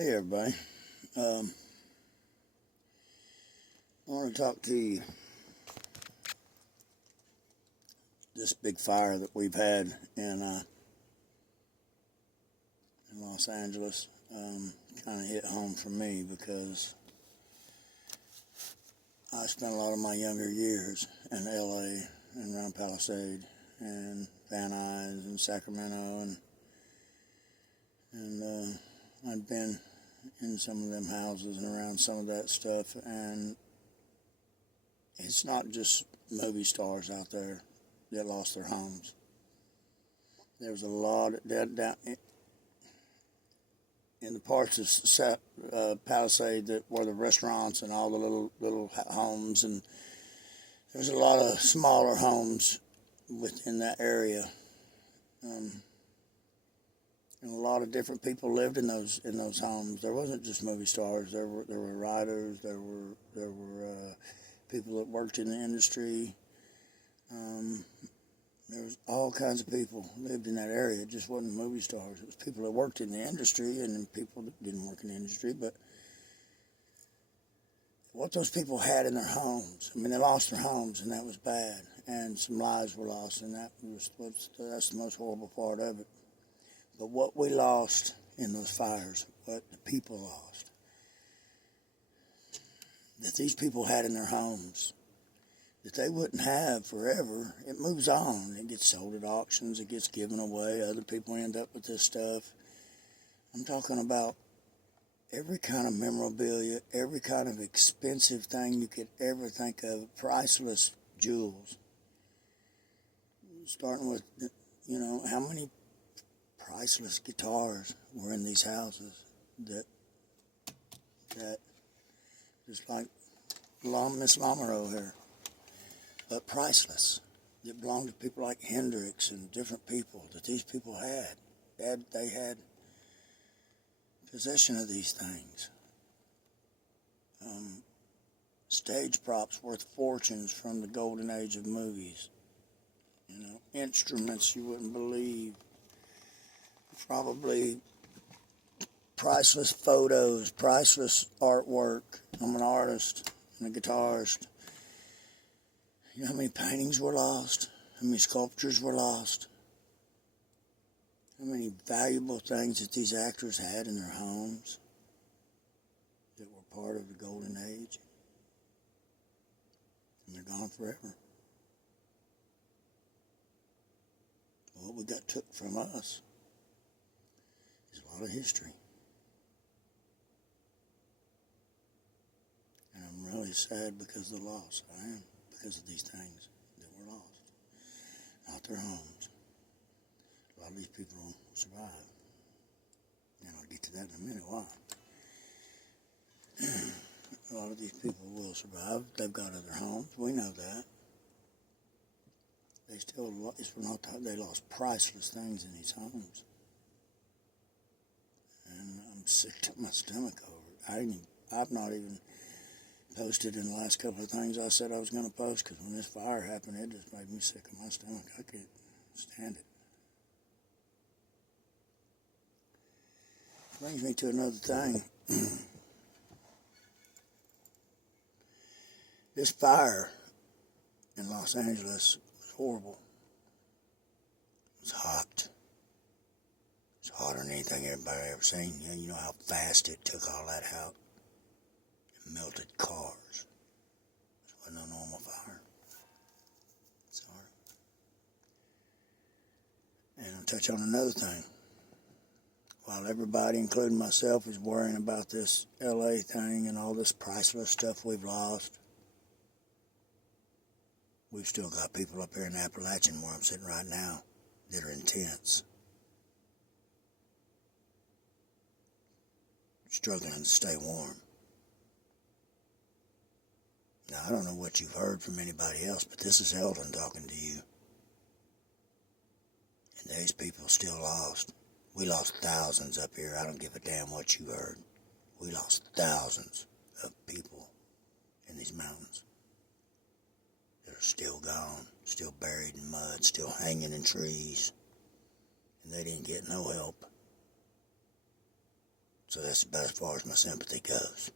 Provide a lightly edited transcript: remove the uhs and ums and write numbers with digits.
Hey everybody. Um, I want to talk to you this big fire that we've had in Los Angeles. Kind of hit home for me because I spent a lot of my younger years in LA and around Palisade and Van Nuys and Sacramento and I'd been in some of them houses and around some of that stuff, and it's not just movie stars out there that lost their homes. There was a lot down in the parts of Palisade that were the restaurants and all the little homes, and there's a lot of smaller homes within that area, and a lot of different people lived in those homes. There wasn't just movie stars. There were writers. There were people that worked in the industry. There was all kinds of people lived in that area. It just wasn't movie stars. It was people that worked in the industry and then people that didn't work in the industry. But what those people had in their homes, I mean, they lost their homes, and that was bad. And some lives were lost, and that's the most horrible part of it. But what we lost in those fires, what the people lost, that these people had in their homes, that they wouldn't have forever, it moves on. It gets sold at auctions. It gets given away. Other people end up with this stuff. I'm talking about every kind of memorabilia, every kind of expensive thing you could ever think of, priceless jewels. Starting with, how many priceless guitars were in these houses that just like Miss Lamoureux here, but priceless, that belonged to people like Hendrix and different people that these people had. They had possession of these things. Stage props worth fortunes from the golden age of movies. Instruments you wouldn't believe. Probably priceless photos, priceless artwork. I'm an artist and a guitarist. You know how many paintings were lost? How many sculptures were lost? How many valuable things that these actors had in their homes that were part of the golden age? And they're gone forever. What we got took from us is a lot of history. And I'm really sad because of the loss. I am, because of these things that were lost. Not their homes. A lot of these people don't survive. And I'll get to that in a minute, why. A lot of these people will survive. They've got other homes. We know that. They lost priceless things in these homes. And I'm sick to my stomach over it. I've not even posted in the last couple of things I said I was going to post, because when this fire happened, it just made me sick of my stomach. I couldn't stand it. Brings me to another thing. This fire in Los Angeles was horrible. It was hot. It was hotter than anything everybody ever seen. You know how fast it took all that out. It melted cars. It wasn't a normal fire. Sorry. And I'll touch on another thing. While everybody, including myself, is worrying about this LA thing and all this priceless stuff we've lost, we've still got people up here in Appalachian, where I'm sitting right now, that are in tents, struggling to stay warm. Now, I don't know what you've heard from anybody else, but this is Eldon talking to you. And these people still lost. We lost thousands up here. I don't give a damn what you heard. We lost thousands of people in these mountains that are still gone, still buried in mud, still hanging in trees. And they didn't get no help. So that's about as far as my sympathy goes.